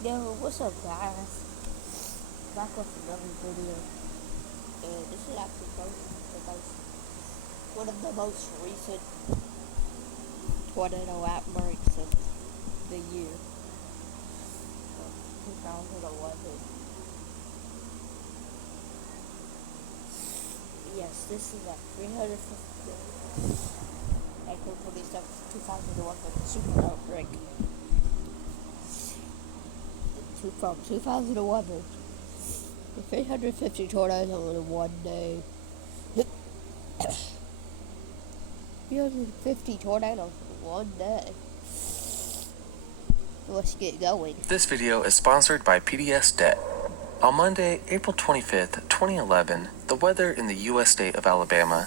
Yo, what's up guys? Back with another video. And this is actually one of the most recent tornado outbreaks of the year of 2011. Yes, this is at 350 April 27th, 2011 super outbreak. From 2011. 350 tornadoes in one day. 350 tornadoes in one day. Let's get going. This video is sponsored by PDS Debt. On Monday, April 25th, 2011, the weather in the U.S. state of Alabama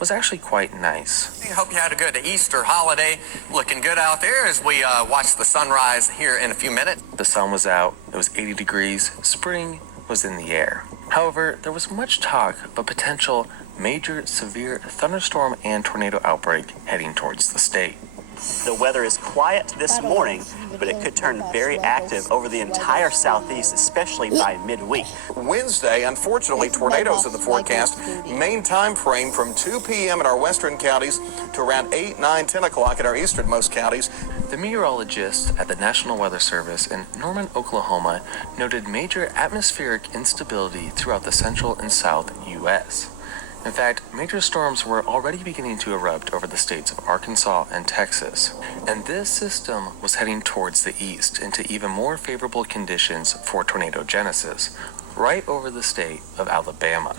was actually quite nice. I hope you had a good Easter holiday. Looking good out there as we watch the sunrise here in a few minutes. The sun was out, it was 80 degrees, spring was in the air. However, there was much talk of a potential major severe thunderstorm and tornado outbreak heading towards the state. The weather is quiet this morning, but it could turn very active over the entire southeast, especially by midweek. Wednesday, unfortunately, tornadoes in the forecast. Main time frame from 2 p.m. in our western counties to around 8, 9, 10 o'clock in our easternmost counties. The meteorologist at the National Weather Service in Norman, Oklahoma, noted major atmospheric instability throughout the central and south U.S. In fact, major storms were already beginning to erupt over the states of Arkansas and Texas, and this system was heading towards the east into even more favorable conditions for tornadogenesis, right over the state of Alabama.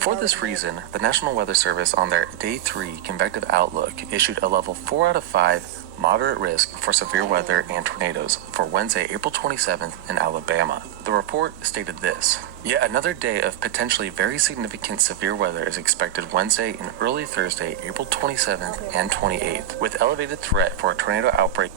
For this reason, the National Weather Service on their Day 3 convective outlook issued a level 4 out of 5 moderate risk for severe weather and tornadoes for Wednesday, April 27th in Alabama. The report stated this: yet another day of potentially very significant severe weather is expected Wednesday and early Thursday, April 27th and 28th, with elevated threat for a tornado outbreak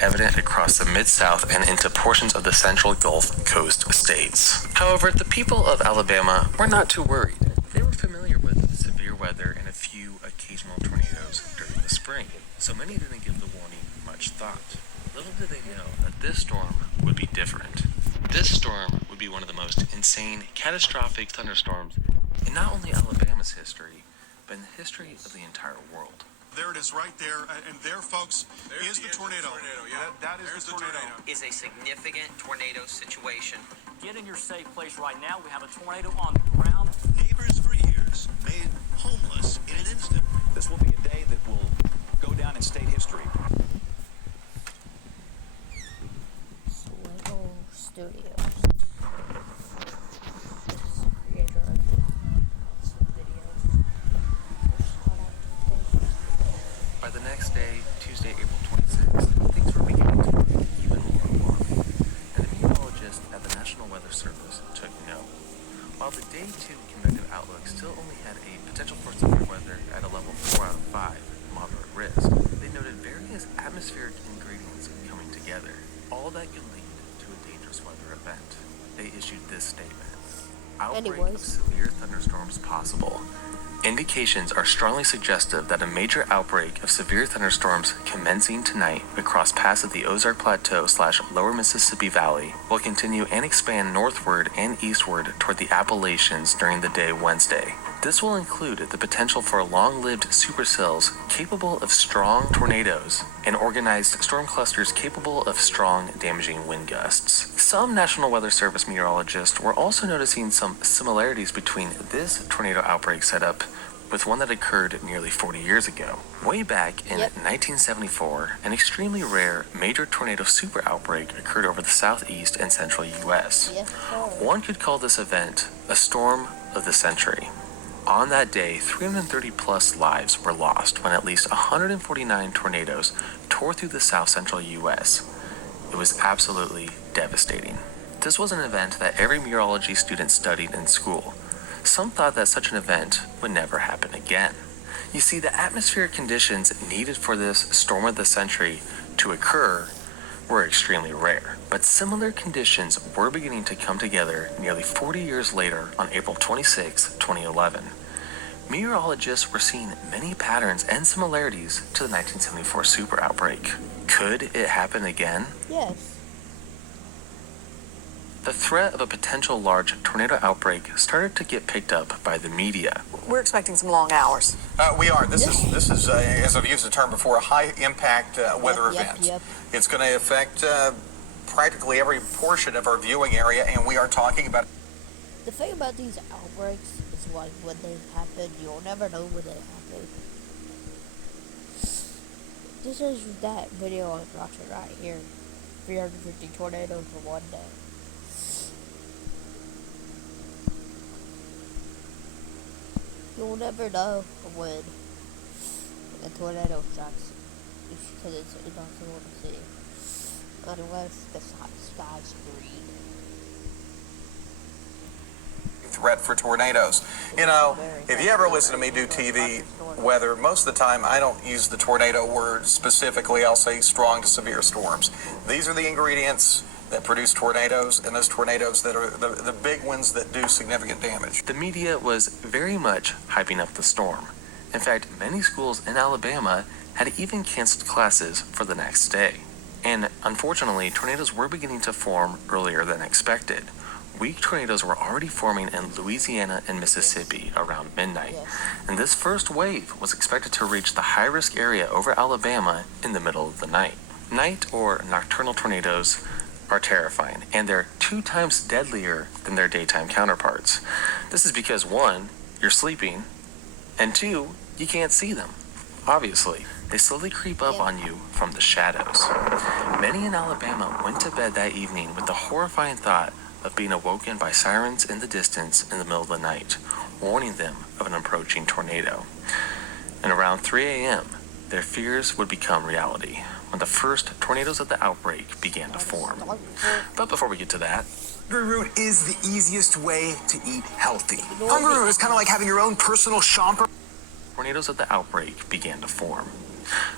evident across the Mid-South and into portions of the central Gulf Coast states. However, the people of Alabama were not too worried. They were familiar with severe weather and a few occasional tornadoes during the spring, so many didn't give the warning much thought. Little did they know that this storm would be different. This storm would be one of the most insane, catastrophic thunderstorms in not only Alabama's history, but in the history of the entire world. There it is right there, and there, folks, is the tornado. Yeah. That is the tornado. Is a significant tornado situation. Get in your safe place right now. We have a tornado on the ground. Neighbors for years made homeless in an instant. This will be a day that will go down in state history. Swiggle Studios. Creator of some videos. By the next day, Tuesday, April 26th, things were beginning to look even more alarming, and the meteorologist at the National Weather Service took note. While the Day 2 convective outlook still only had a potential for severe weather at a level 4 out of 5, moderate risk, they noted various atmospheric ingredients coming together, all that could lead to a dangerous weather event. They issued this statement: outbreak of severe thunderstorms possible. Indications are strongly suggestive that a major outbreak of severe thunderstorms commencing tonight across paths of the Ozark Plateau / Lower Mississippi Valley will continue and expand northward and eastward toward the Appalachians during the day Wednesday. This will include the potential for long-lived supercells capable of strong tornadoes and organized storm clusters capable of strong, damaging wind gusts. Some National Weather Service meteorologists were also noticing some similarities between this tornado outbreak setup with one that occurred nearly 40 years ago. Way back in 1974, an extremely rare major tornado super outbreak occurred over the southeast and central U.S. One could call this event a storm of the century. On that day, 330 plus lives were lost when at least 149 tornadoes tore through the south central U.S. It was absolutely devastating. This was an event that every meteorology student studied in school. Some thought that such an event would never happen again. You see, the atmospheric conditions needed for this storm of the century to occur were extremely rare, but similar conditions were beginning to come together nearly 40 years later on April 26, 2011. Meteorologists were seeing many patterns and similarities to the 1974 super outbreak. Could it happen again? Yes. The threat of a potential large tornado outbreak started to get picked up by the media. We're expecting some long hours. We are. This is as I've used the term before, a high-impact weather event. Yep. It's going to affect practically every portion of our viewing area, and we are talking about. The thing about these outbreaks is like when they happen, you'll never know when they happen. This is that video I'm watching right here. 350 tornadoes in one day. You'll never know when a tornado strikes because it's impossible to see unless the sky's green. Threat for tornadoes. You know, if you ever listen to me do TV weather, most of the time I don't use the tornado word specifically. I'll say strong to severe storms. These are the ingredients that produce tornadoes, and those tornadoes that are the big ones that do significant damage. The media was very much hyping up the storm. In fact, many schools in Alabama had even canceled classes for the next day. And unfortunately, tornadoes were beginning to form earlier than expected. Weak tornadoes were already forming in Louisiana and Mississippi around midnight. And this first wave was expected to reach the high-risk area over Alabama in the middle of the night. Night or nocturnal tornadoes are terrifying, and they're 2 times deadlier than their daytime counterparts. This is because 1, you're sleeping, and 2, you can't see them. Obviously, they slowly creep up on you from the shadows. Many in Alabama went to bed that evening with the horrifying thought of being awoken by sirens in the distance in the middle of the night, warning them of an approaching tornado. And around 3 a.m., their fears would become reality when the first tornadoes of the outbreak began to form. But before we get to that, Hungry Root is the easiest way to eat healthy. Hungry Root is kind of like having your own personal shomper. tornadoes of the outbreak began to form.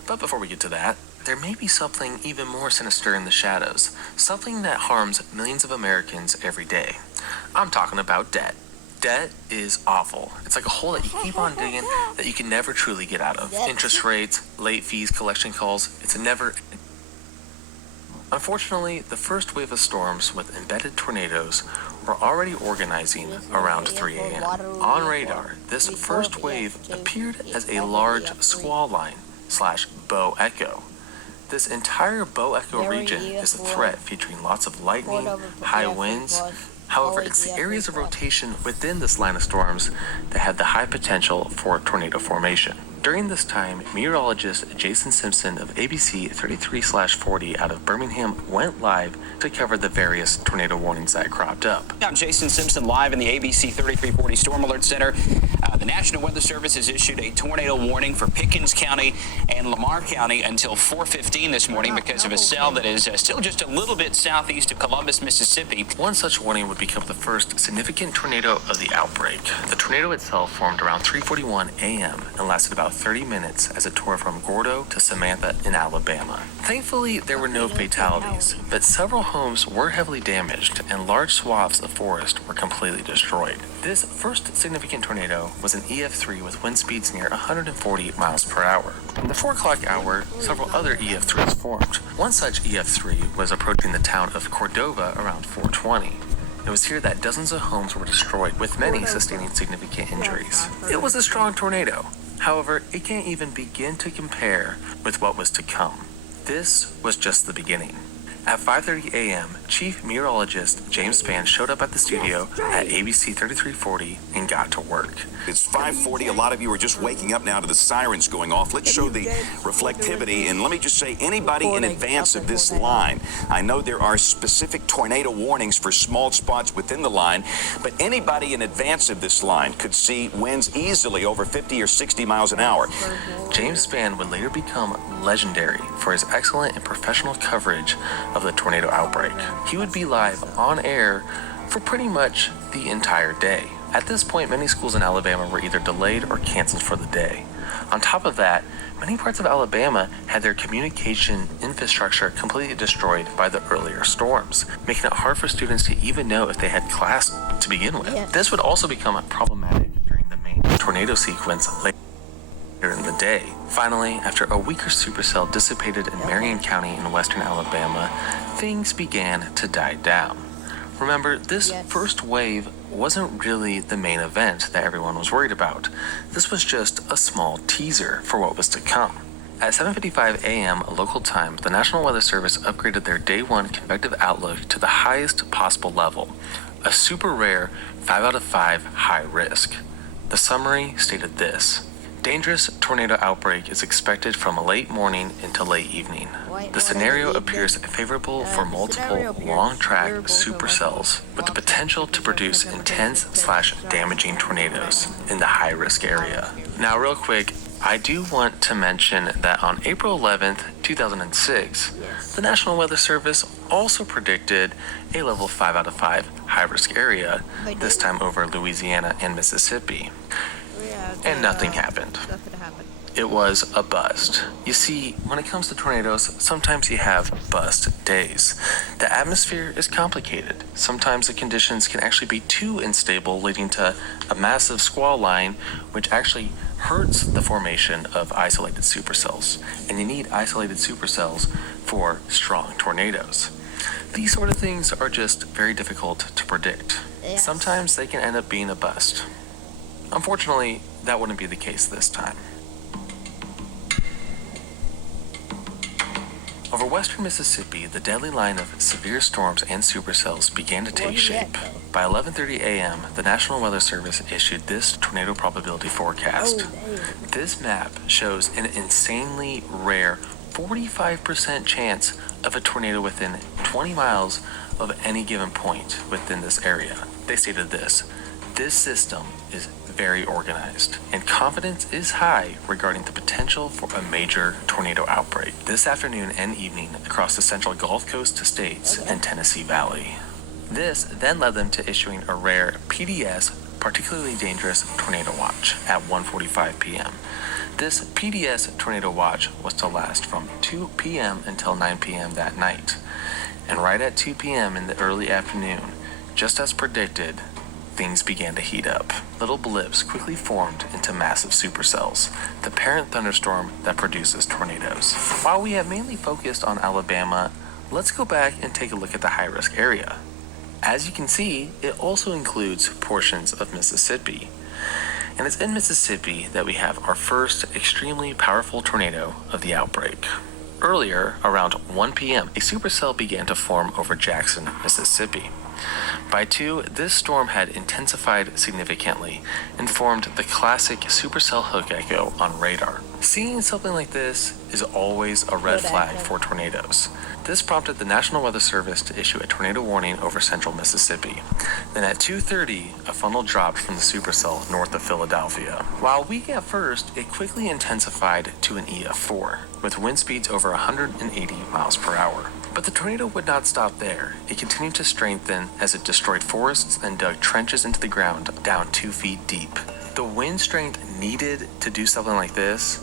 But before we get to that, there may be something even more sinister in the shadows, something that harms millions of Americans every day. I'm talking about debt. Debt is awful. It's like a hole that you keep on digging that you can never truly get out of. Interest rates, late fees, collection calls, it's never. Unfortunately, the first wave of storms with embedded tornadoes were already organizing around 3 a.m. On radar, this first wave appeared as a large squall line / bow echo. This entire bow echo region is a threat featuring lots of lightning, high winds. However, it's the areas of rotation within this line of storms that have the high potential for tornado formation. During this time, meteorologist Jason Simpson of ABC 33/40 out of Birmingham went live to cover the various tornado warnings that cropped up. I'm Jason Simpson live in the ABC 3340 Storm Alert Center. The National Weather Service has issued a tornado warning for Pickens County and Lamar County until 4:15 this morning because of a cell that is still just a little bit southeast of Columbus, Mississippi. One such warning would become the first significant tornado of the outbreak. The tornado itself formed around 3:41 a.m. and lasted about 30 minutes as it tore from Gordo to Samantha in Alabama. Thankfully, there were no fatalities, but several homes were heavily damaged and large swaths of forest were completely destroyed. This first significant tornado was an EF3 with wind speeds near 140 miles per hour. In the 4 o'clock hour, several other EF3s formed. One such EF3 was approaching the town of Cordova around 4:20. It was here that dozens of homes were destroyed, with many sustaining significant injuries. It was a strong tornado. However, it can't even begin to compare with what was to come. This was just the beginning. At 5:30 a.m., Chief Meteorologist James Spann showed up at the studio at ABC 3340 and got to work. It's 5:40. A lot of you are just waking up now to the sirens going off. Let's show the reflectivity. And let me just say, anybody in advance of this line, I know there are specific tornado warnings for small spots within the line, but anybody in advance of this line could see winds easily over 50 or 60 miles an hour. James Spann would later become legendary for his excellent and professional coverage of the tornado outbreak. He would be live on air for pretty much the entire day. At this point, many schools in Alabama were either delayed or canceled for the day. On top of that, many parts of Alabama had their communication infrastructure completely destroyed by the earlier storms, making it hard for students to even know if they had class to begin with. This would also become problematic during the main tornado sequence later. in the day. Finally, after a weaker supercell dissipated in Marion County in western Alabama, things began to die down. Remember, this first wave wasn't really the main event that everyone was worried about. This was just a small teaser for what was to come. At 7:55 a.m. local time, the National Weather Service upgraded their Day 1 convective outlook to the highest possible level, a super rare 5 out of 5 high risk. The summary stated this: dangerous tornado outbreak is expected from late morning into late evening. The scenario appears favorable for multiple long-track supercells with the potential to produce intense/damaging tornadoes in the high-risk area. Now, real quick, I do want to mention that on April 11th, 2006, the National Weather Service also predicted a level 5 out of 5 high-risk area, this time over Louisiana and Mississippi. And nothing happened. It was a bust. You see, when it comes to tornadoes, sometimes you have bust days. The atmosphere is complicated. Sometimes the conditions can actually be too unstable, leading to a massive squall line, which actually hurts the formation of isolated supercells. And you need isolated supercells for strong tornadoes. These sort of things are just very difficult to predict. Sometimes they can end up being a bust. Unfortunately, that wouldn't be the case this time. Over western Mississippi, the deadly line of severe storms and supercells began to take shape. By 11:30 a.m., the National Weather Service issued this tornado probability forecast. This map shows an insanely rare 45% chance of a tornado within 20 miles of any given point within this area. They stated this: this system is very organized, and confidence is high regarding the potential for a major tornado outbreak this afternoon and evening across the central Gulf Coast states and Tennessee Valley. This then led them to issuing a rare PDS, particularly dangerous tornado watch at 1:45 p.m. This PDS tornado watch was to last from 2 p.m. until 9 p.m. that night. And right at 2 p.m. in the early afternoon, just as predicted, things began to heat up. Little blips quickly formed into massive supercells, the parent thunderstorm that produces tornadoes. While we have mainly focused on Alabama, let's go back and take a look at the high-risk area. As you can see, it also includes portions of Mississippi. And it's in Mississippi that we have our first extremely powerful tornado of the outbreak. Earlier, around 1 p.m., a supercell began to form over Jackson, Mississippi. By 2, this storm had intensified significantly and formed the classic supercell hook echo on radar. Seeing something like this is always a red flag for tornadoes. This prompted the National Weather Service to issue a tornado warning over central Mississippi. Then at 2:30, a funnel dropped from the supercell north of Philadelphia. While weak at first, it quickly intensified to an EF4, with wind speeds over 180 miles per hour. But the tornado would not stop there. It continued to strengthen as it destroyed forests and dug trenches into the ground down 2 feet deep. The wind strength needed to do something like this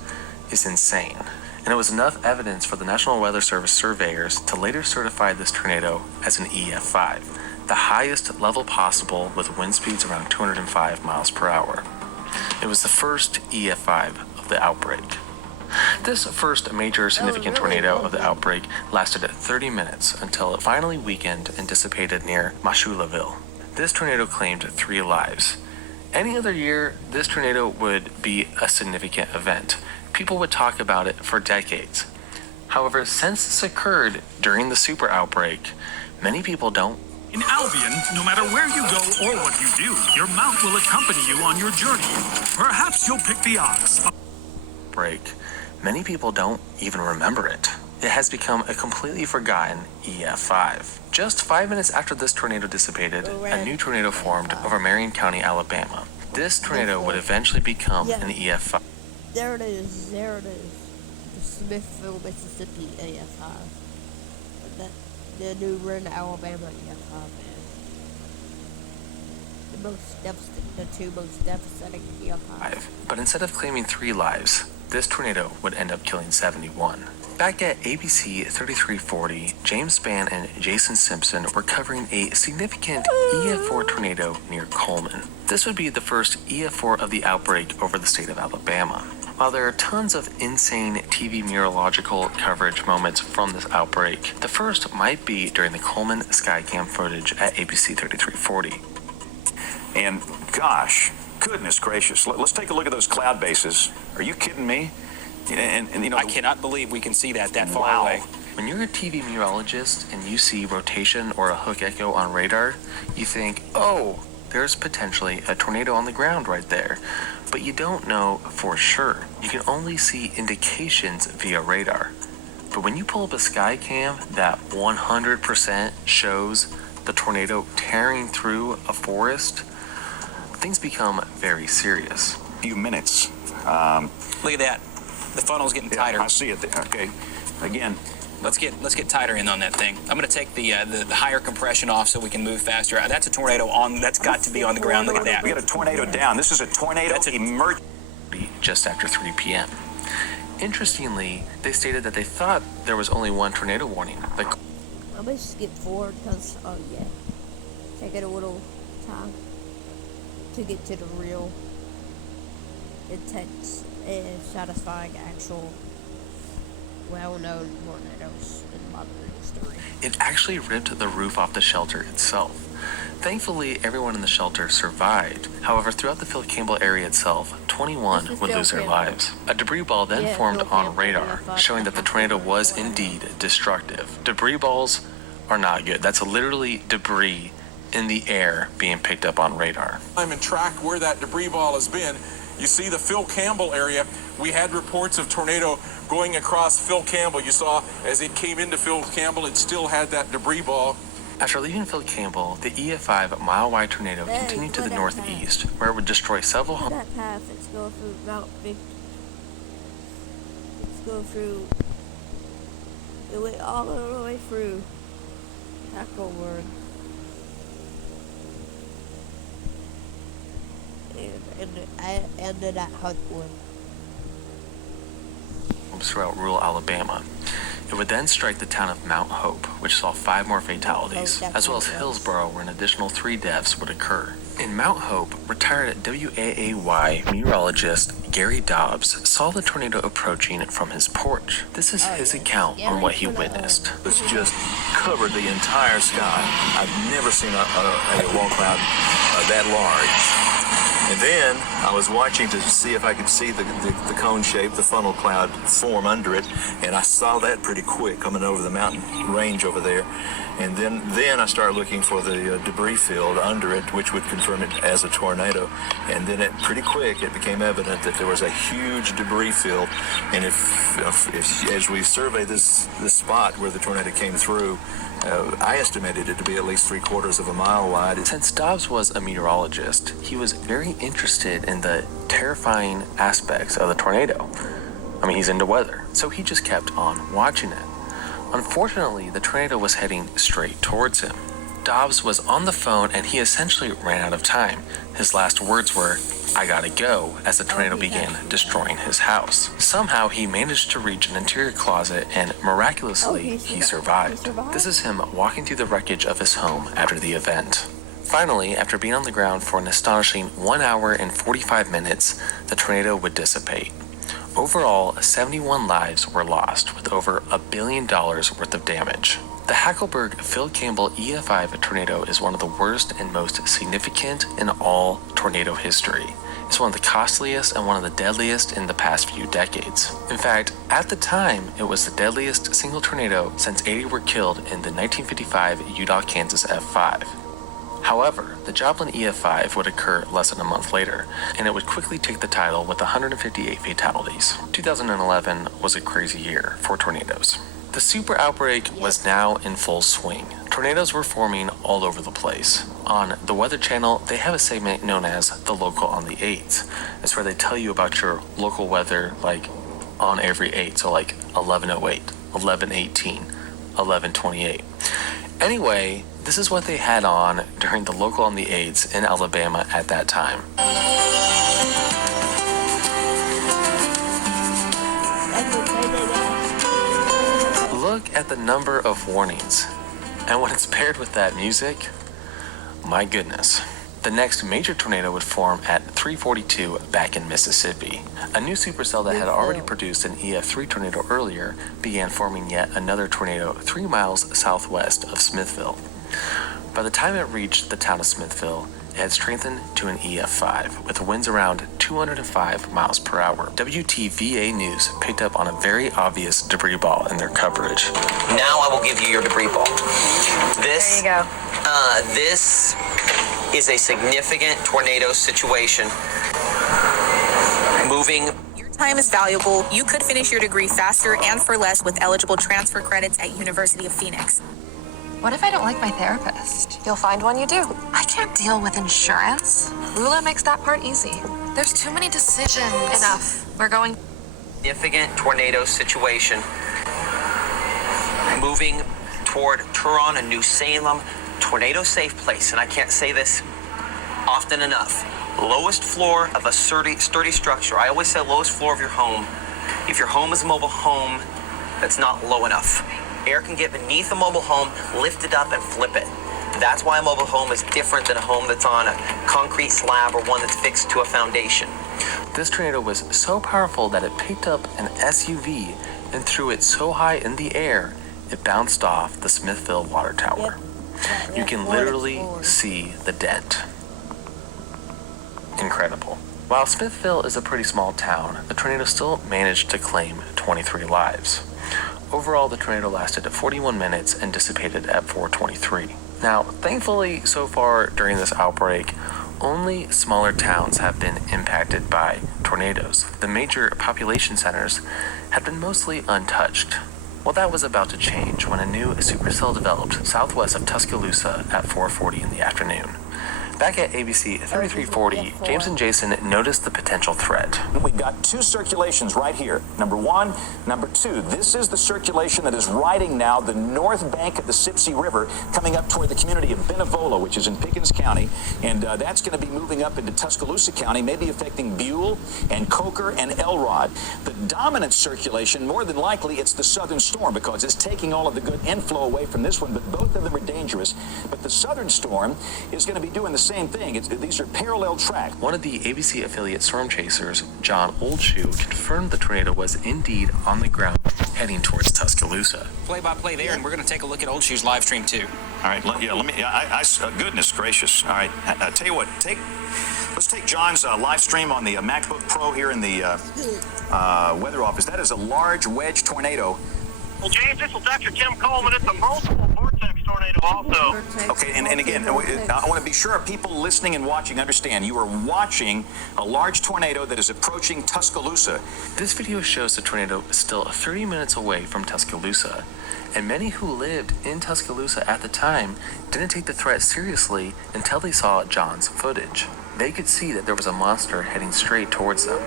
is insane. And it was enough evidence for the National Weather Service surveyors to later certify this tornado as an EF5, the highest level possible with wind speeds around 205 miles per hour. It was the first EF5 of the outbreak. This first major significant tornado of the outbreak lasted 30 minutes until it finally weakened and dissipated near Mashulaville. This tornado claimed 3 lives. Any other year, this tornado would be a significant event. People would talk about it for decades. However, since this occurred during the super outbreak, many people don't. In Albion, no matter where you go or what you do, your mount will accompany you on your journey. Perhaps you'll pick the ox. Many people don't even remember it. It has become a completely forgotten EF5. Just 5 minutes after this tornado dissipated, a new tornado formed over Marion County, Alabama. This tornado would eventually become an EF5. There it is. The Smithville, Mississippi EF5. The New Bern, Alabama EF5 is the 2 most devastating EF5. But instead of claiming 3 lives, this tornado would end up killing 71. Back at ABC 3340, James Spann and Jason Simpson were covering a significant EF4 tornado near Coleman. This would be the first EF4 of the outbreak over the state of Alabama. While there are tons of insane TV meteorological coverage moments from this outbreak, the first might be during the Coleman Skycam footage at ABC 3340. And gosh, goodness gracious, let's take a look at those cloud bases. Are you kidding me? And you know, I cannot believe we can see that far away. When you're a TV meteorologist and you see rotation or a hook echo on radar, you think, oh, there's potentially a tornado on the ground right there. But you don't know for sure. You can only see indications via radar. But when you pull up a Skycam that 100% shows the tornado tearing through a forest, things become very serious. Few minutes. Look at that. The funnel's getting tighter. I see it there. Okay. Again, let's get tighter in on that thing. I'm going to take the higher compression off so we can move faster. That's a tornado on. That's got to be on the ground. Look at that. We got a tornado down. This is a tornado emergency. Just after 3 p.m. Interestingly, they stated that they thought there was only one tornado warning. I'm gonna skip forward because, oh yeah, take it a little time to get to the real, intense, and satisfying actual well-known tornadoes in modern history. It actually ripped the roof off the shelter itself. Thankfully, everyone in the shelter survived. However, throughout the Phil Campbell area itself, 21 would lose their lives. A debris ball then formed on radar, showing that the tornado was indeed destructive. Debris balls are not good. That's literally debris in the air being picked up on radar. I'm in track where that debris ball has been. You see the Phil Campbell area. We had reports of tornado going across Phil Campbell. You saw as it came into Phil Campbell, it still had that debris ball. After leaving Phil Campbell, the EF5 mile-wide tornado continued to the northeast, where it would destroy several homes. That path, it's going through Mount Big. It's going through. It went all the way through Hackleburg. And ended at Huntwood. Throughout rural Alabama. It would then strike the town of Mount Hope, which saw 5 more fatalities, as well as Hillsborough, where an additional 3 deaths would occur. In Mount Hope, retired WAAY meteorologist Gary Dobbs saw the tornado approaching from his porch. This is his account on what he witnessed. It's just covered the entire sky. I've never seen a wall cloud that large. And then I was watching to see if I could see the cone shape, the funnel cloud form under it, and I saw that pretty quick coming over the mountain range over there. And then I started looking for the debris field under it, which would confirm it as a tornado. And then pretty quick it became evident that there was a huge debris field. And if as we survey this spot where the tornado came through, I estimated it to be at least 3/4 of a mile wide. Since Dobbs was a meteorologist, he was very interested in the terrifying aspects of the tornado. I mean, he's into weather, so he just kept on watching it. Unfortunately, the tornado was heading straight towards him. Dobbs was on the phone and he essentially ran out of time. His last words were, "I gotta go," as the tornado began destroying his house. Somehow he managed to reach an interior closet and miraculously he survived. This is him walking through the wreckage of his home after the event. Finally, after being on the ground for an astonishing 1 hour and 45 minutes, the tornado would dissipate. Overall, 71 lives were lost, with over $1 billion worth of damage. The Hackleburg Phil Campbell EF5 tornado is one of the worst and most significant in all tornado history. It's one of the costliest and one of the deadliest in the past few decades. In fact, at the time, it was the deadliest single tornado since 80 were killed in the 1955 Utah, Kansas F5. However, the Joplin EF5 would occur less than a month later, and it would quickly take the title with 158 fatalities. 2011 was a crazy year for tornadoes. The super outbreak was now in full swing. Tornadoes were forming all over the place. On the Weather Channel, they have a segment known as The Local on the 8th. It's where they tell you about your local weather, like on every 8, so like 11:08, 11:18, 11:28. Anyway, this is what they had on during the Local on the 8s in Alabama at that time. Look at the number of warnings. And when it's paired with that music, my goodness. The next major tornado would form at 342 back in Mississippi. A new supercell that had already produced an EF3 tornado earlier began forming yet another tornado 3 miles southwest of Smithville. By the time it reached the town of Smithville, it had strengthened to an EF5 with winds around 205 miles per hour. WTVA News picked up on a very obvious debris ball in their coverage. Now I will give you your debris ball. This, There you go. This is a significant tornado situation. Moving. Your time is valuable. You could finish your degree faster and for less with eligible transfer credits at University of Phoenix. What if I don't like my therapist? You'll find one you do. I can't deal with insurance. Rula makes that part easy. There's too many decisions. Enough. We're going. Significant tornado situation. Moving toward Turon and New Salem. Tornado safe place, and I can't say this often enough. Lowest floor of a sturdy structure. I always say lowest floor of your home. If your home is a mobile home, that's not low enough. Air can get beneath a mobile home, lift it up and flip it. That's why a mobile home is different than a home that's on a concrete slab or one that's fixed to a foundation. This tornado was so powerful that it picked up an SUV and threw it so high in the air, it bounced off the Smithville water tower. You can literally see the dent. Incredible. While Smithville is a pretty small town, the tornado still managed to claim 23 lives. Overall, the tornado lasted 41 minutes and dissipated at 4:23. Now, thankfully, so far during this outbreak, only smaller towns have been impacted by tornadoes. The major population centers had been mostly untouched. Well, that was about to change when a new supercell developed southwest of Tuscaloosa at 4:40 in the afternoon. Back at ABC 3340, James and Jason noticed the potential threat. We've got two circulations right here. Number one, number two. This is the circulation that is riding now the north bank of the Sipsey River, coming up toward the community of Benevola, which is in Pickens County, and that's going to be moving up into Tuscaloosa County, maybe affecting Buell and Coker and Elrod. The dominant circulation, more than likely, it's the southern storm because it's taking all of the good inflow away from this one, but both of them are dangerous. But the southern storm is going to be doing the same thing. These are parallel tracks. One of the ABC affiliate storm chasers, John Oldshoe, confirmed the tornado was indeed on the ground heading towards Tuscaloosa. Play-by-play there, and we're going to take a look at Oldshoe's live stream too. All right, goodness gracious. All right, I tell you what, let's take John's live stream on the MacBook Pro here in the weather office. That is a large wedge tornado. Well, James, this is Dr. Tim Coleman. It's a multiple vortex tornado also. Okay, and again, I want to be sure people listening and watching understand. You are watching a large tornado that is approaching Tuscaloosa. This video shows the tornado still 30 minutes away from Tuscaloosa, and many who lived in Tuscaloosa at the time didn't take the threat seriously until they saw John's footage. They could see that there was a monster heading straight towards them.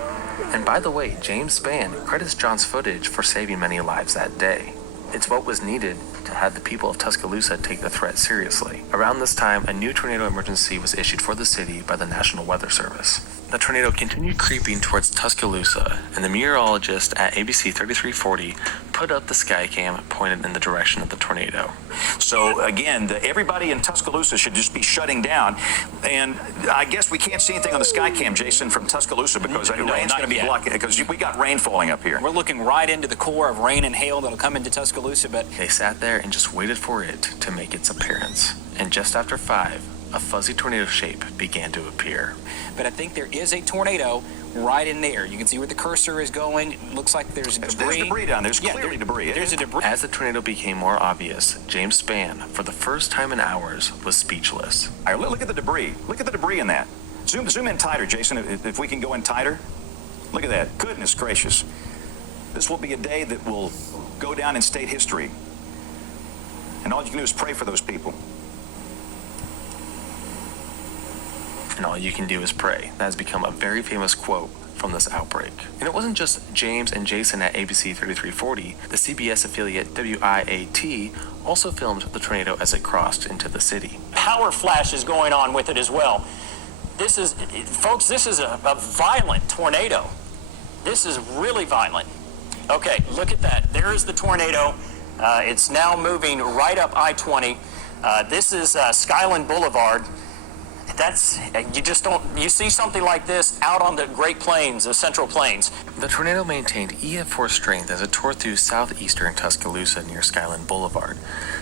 And by the way, James Spann credits John's footage for saving many lives that day. It's what was needed to have the people of Tuscaloosa take the threat seriously. Around this time, a new tornado emergency was issued for the city by the National Weather Service. The tornado continued creeping towards Tuscaloosa, and the meteorologist at ABC 3340 put up the Skycam pointed in the direction of the tornado. So again, everybody in Tuscaloosa should just be shutting down. And I guess we can't see anything on the Skycam, Jason, from Tuscaloosa because rain's going to be blocking, because we got rain falling up here. We're looking right into the core of rain and hail that'll come into Tuscaloosa, but they sat there and just waited for it to make its appearance. And just after 5, a fuzzy tornado shape began to appear. But I think there is a tornado right in there. You can see where the cursor is going. It looks like there's debris. There's debris down there. There's clearly debris. There's a debris. As the tornado became more obvious, James Spann, for the first time in hours, was speechless. All right, look at the debris. Look at the debris in that. Zoom in tighter, Jason, if we can go in tighter. Look at that. Goodness gracious. This will be a day that will go down in state history. And all you can do is pray for those people. And all you can do is pray. That has become a very famous quote from this outbreak. And it wasn't just James and Jason at ABC 3340. The CBS affiliate WIAT also filmed the tornado as it crossed into the city. Power flash is going on with it as well. This is a violent tornado. This is really violent. Okay, look at that. There is the tornado. It's now moving right up I-20. This is Skyland Boulevard. That's, you just don't, you see something like this out on the Great Plains, the Central Plains. The tornado maintained EF4 strength as it tore through southeastern Tuscaloosa near Skyland Boulevard.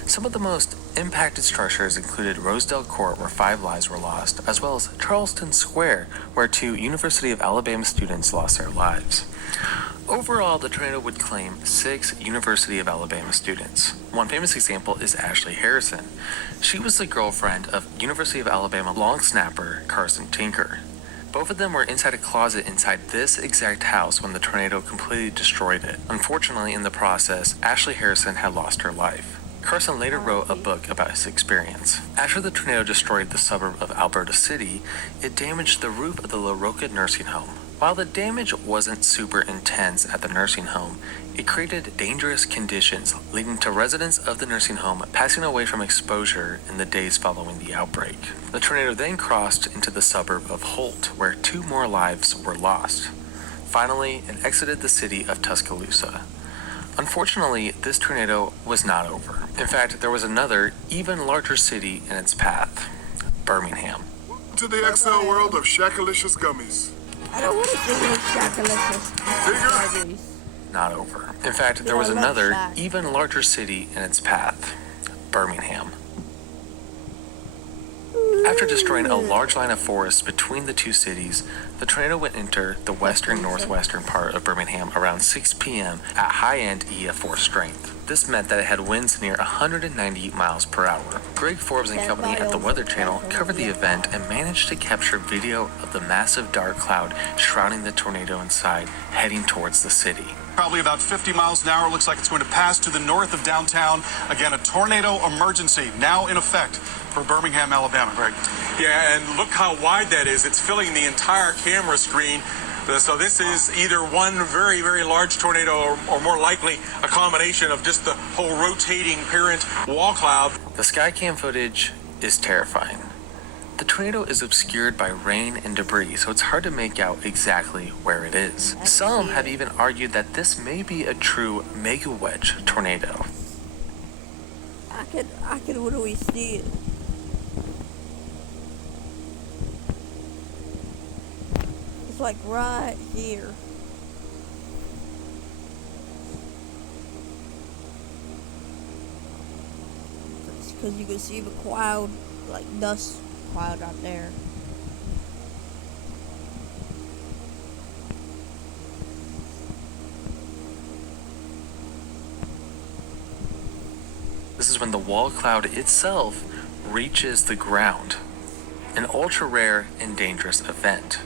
Some of the most impacted structures included Rosedale Court, where 5 lives were lost, as well as Charleston Square, where 2 University of Alabama students lost their lives. Overall, the tornado would claim 6 University of Alabama students. One famous example is Ashley Harrison. She was the girlfriend of University of Alabama long snapper Carson Tinker. Both of them were inside a closet inside this exact house when the tornado completely destroyed it. Unfortunately, in the process, Ashley Harrison had lost her life. Carson later wrote a book about his experience. After the tornado destroyed the suburb of Alberta City, it damaged the roof of the La Roca nursing home. While the damage wasn't super intense at the nursing home, it created dangerous conditions, leading to residents of the nursing home passing away from exposure in the days following the outbreak. The tornado then crossed into the suburb of Holt, where 2 more lives were lost. Finally, it exited the city of Tuscaloosa. Unfortunately, this tornado was not over. In fact, there was another, even larger city in its path, Birmingham. To the XL world of Shakalicious gummies. I don't want to see those Shakalicious gummies. Not over. In fact, there was another, even larger city in its path, Birmingham. After destroying a large line of forest between the 2 cities, the tornado would enter the western-northwestern part of Birmingham around 6 p.m. at high-end EF4 strength. This meant that it had winds near 190 miles per hour. Greg Forbes and company at the Weather Channel covered the event and managed to capture video of the massive dark cloud shrouding the tornado inside, heading towards the city. Probably about 50 miles an hour. Looks like it's going to pass to the north of downtown. Again, a tornado emergency now in effect for Birmingham, Alabama, Greg. Yeah, and look how wide that is. It's filling the entire camera screen. So this is either one very, very large tornado or more likely a combination of just the whole rotating parent wall cloud. The Skycam footage is terrifying. The tornado is obscured by rain and debris, so it's hard to make out exactly where it is. Some have even argued that this may be a true mega wedge tornado. I could literally see it. It's like right here. Because you can see the cloud, like dust cloud out there. This is when the wall cloud itself reaches the ground. An ultra rare and dangerous event.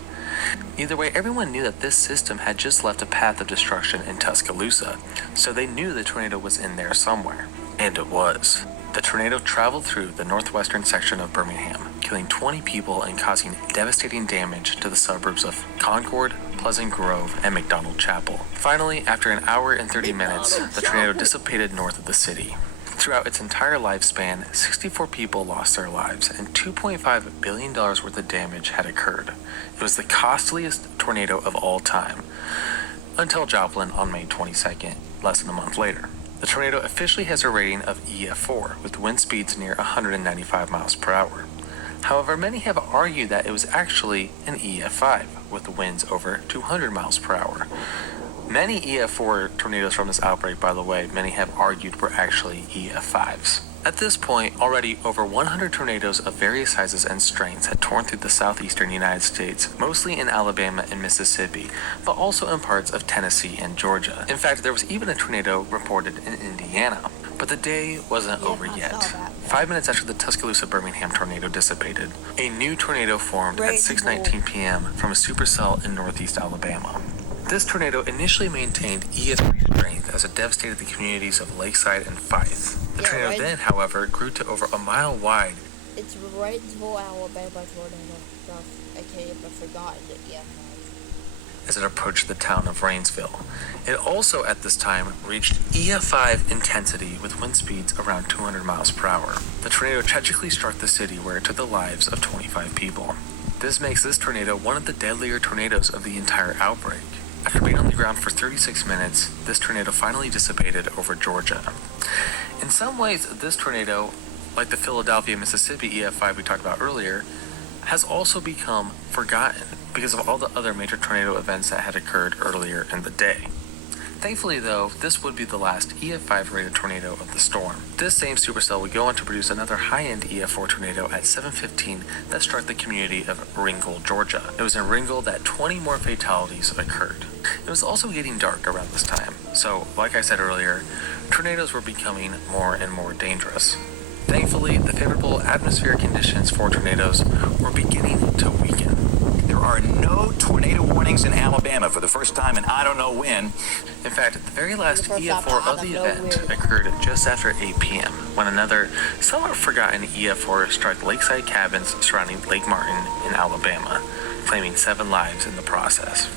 Either way, everyone knew that this system had just left a path of destruction in Tuscaloosa, so they knew the tornado was in there somewhere. And it was. The tornado traveled through the northwestern section of Birmingham, killing 20 people and causing devastating damage to the suburbs of Concord, Pleasant Grove, and McDonald Chapel. Finally, after an hour and 30 minutes, the tornado dissipated north of the city. Throughout its entire lifespan, 64 people lost their lives and $2.5 billion worth of damage had occurred. It was the costliest tornado of all time, until Joplin on May 22nd, less than a month later. The tornado officially has a rating of EF4, with wind speeds near 195 miles per hour. However, many have argued that it was actually an EF5, with winds over 200 miles per hour. Many EF4 tornadoes from this outbreak, by the way, many have argued were actually EF5s. At this point, already over 100 tornadoes of various sizes and strengths had torn through the southeastern United States, mostly in Alabama and Mississippi, but also in parts of Tennessee and Georgia. In fact, there was even a tornado reported in Indiana. But the day wasn't over yet. 5 minutes after the Tuscaloosa-Birmingham tornado dissipated, a new tornado formed at 6:19 p.m. from a supercell in northeast Alabama. This tornado initially maintained EF3 strength as it devastated the communities of Lakeside and Fife. The tornado then, however, grew to over a mile wide. It's Rainsville, Alabama tornado. Okay, I forgot it, yeah. As it approached the town of Rainsville. It also, at this time, reached EF5 intensity with wind speeds around 200 miles per hour. The tornado tragically struck the city where it took the lives of 25 people. This makes this tornado one of the deadlier tornadoes of the entire outbreak. After being on the ground for 36 minutes, this tornado finally dissipated over Georgia. In some ways, this tornado, like the Philadelphia, Mississippi EF5 we talked about earlier, has also become forgotten because of all the other major tornado events that had occurred earlier in the day. Thankfully, though, this would be the last EF5 rated tornado of the storm. This same supercell would go on to produce another high-end EF4 tornado at 7:15 that struck the community of Ringgold, Georgia. It was in Ringgold that 20 more fatalities occurred. It was also getting dark around this time, so like I said earlier, tornadoes were becoming more and more dangerous. Thankfully, the favorable atmospheric conditions for tornadoes were beginning to weaken. There are no tornado warnings in Alabama for the first time in I don't know when. In fact, the very last EF4 of the event occurred just after 8 p.m. when another somewhat forgotten EF4 struck lakeside cabins surrounding Lake Martin in Alabama, claiming 7 lives in the process.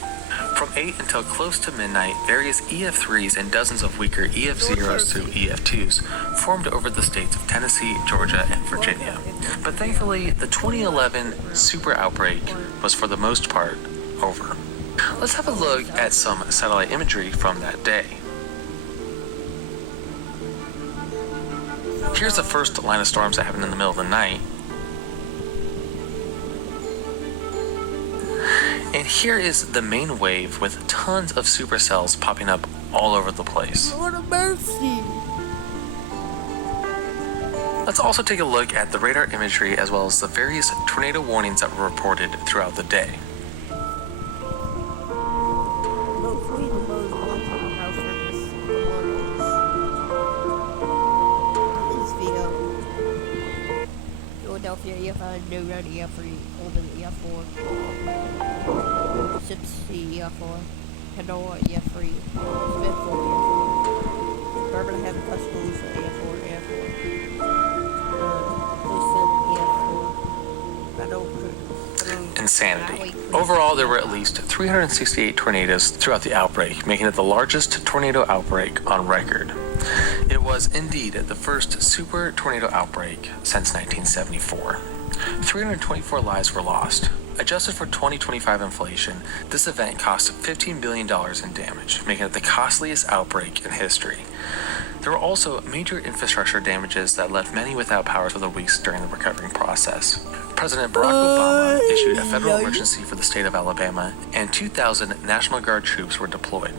From 8 until close to midnight, various EF3s and dozens of weaker EF0s through EF2s formed over the states of Tennessee, Georgia, and Virginia. But thankfully, the 2011 super outbreak was for the most part over. Let's have a look at some satellite imagery from that day. Here's the first line of storms that happened in the middle of the night. And here is the main wave with tons of supercells popping up all over the place. Lord of mercy. Let's also take a look at the radar imagery as well as the various tornado warnings that were reported throughout the day. Philadelphia EF5, New Red EF3, Golden EF4, Sipsey EF4, Canoa EF3, Smithville EF4, Birmingham, Tuscaloosa EF4, Insanity. Overall, there were at least 368 tornadoes throughout the outbreak, making it the largest tornado outbreak on record. It was indeed the first super tornado outbreak since 1974. 324 lives were lost. Adjusted for 2025 inflation, this event cost $15 billion in damage, making it the costliest outbreak in history. There were also major infrastructure damages that left many without power for the weeks during the recovering process. President Barack Obama issued a federal emergency for the state of Alabama, and 2,000 National Guard troops were deployed.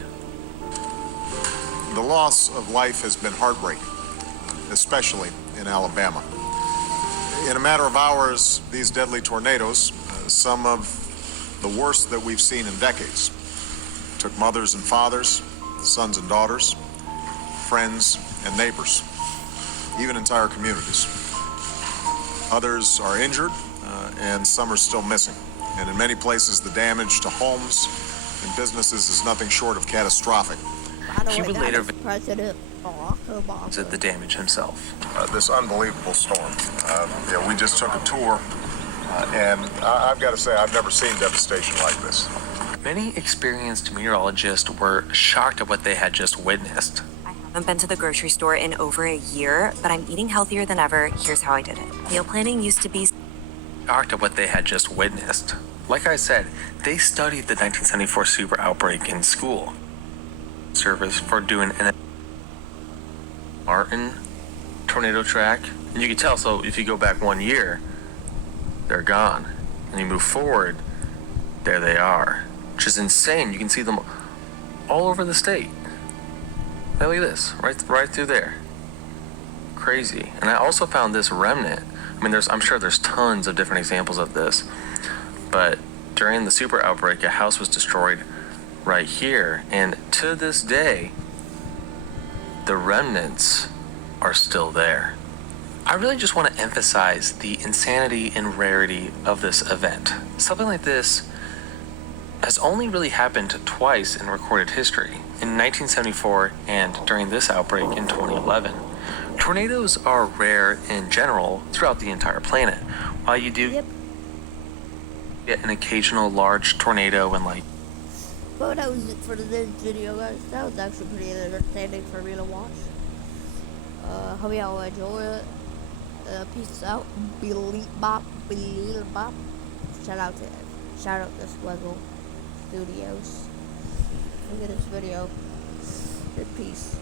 The loss of life has been heartbreaking, especially in Alabama. In a matter of hours, these deadly tornadoes, some of the worst that we've seen in decades, took mothers and fathers, sons and daughters, friends and neighbors, even entire communities. Others are injured, and some are still missing. And in many places, the damage to homes and businesses is nothing short of catastrophic. He would later President Barack Obama visit the damage himself. This unbelievable storm. We just took a tour, and I've got to say, I've never seen devastation like this. Many experienced meteorologists were shocked at what they had just witnessed. I haven't been to the grocery store in over a year, but I'm eating healthier than ever. Here's how I did it. Meal planning used to be Shocked at what they had just witnessed. Like I said, they studied the 1974 super outbreak in school. Service for doing an Martin tornado track, and you can tell. So if you go back 1 year, they're gone, and you move forward, there they are, which is insane. You can see them all over the state. Hey, look at this, right through there. Crazy. And I also found this remnant. I mean, I'm sure there's tons of different examples of this, but during the super outbreak, a house was destroyed right here, and to this day, the remnants are still there. I really just want to emphasize the insanity and rarity of this event. Something like this has only really happened twice in recorded history, in 1974 and during this outbreak in 2011. Tornadoes are rare in general throughout the entire planet. While you do get an occasional large tornado and Well, that was it for today's video, guys. That was actually pretty entertaining for me to watch. Hope y'all enjoy it. Peace out. Beep bop. Shout out to Swaggle Studios. Look at this video. Good peace.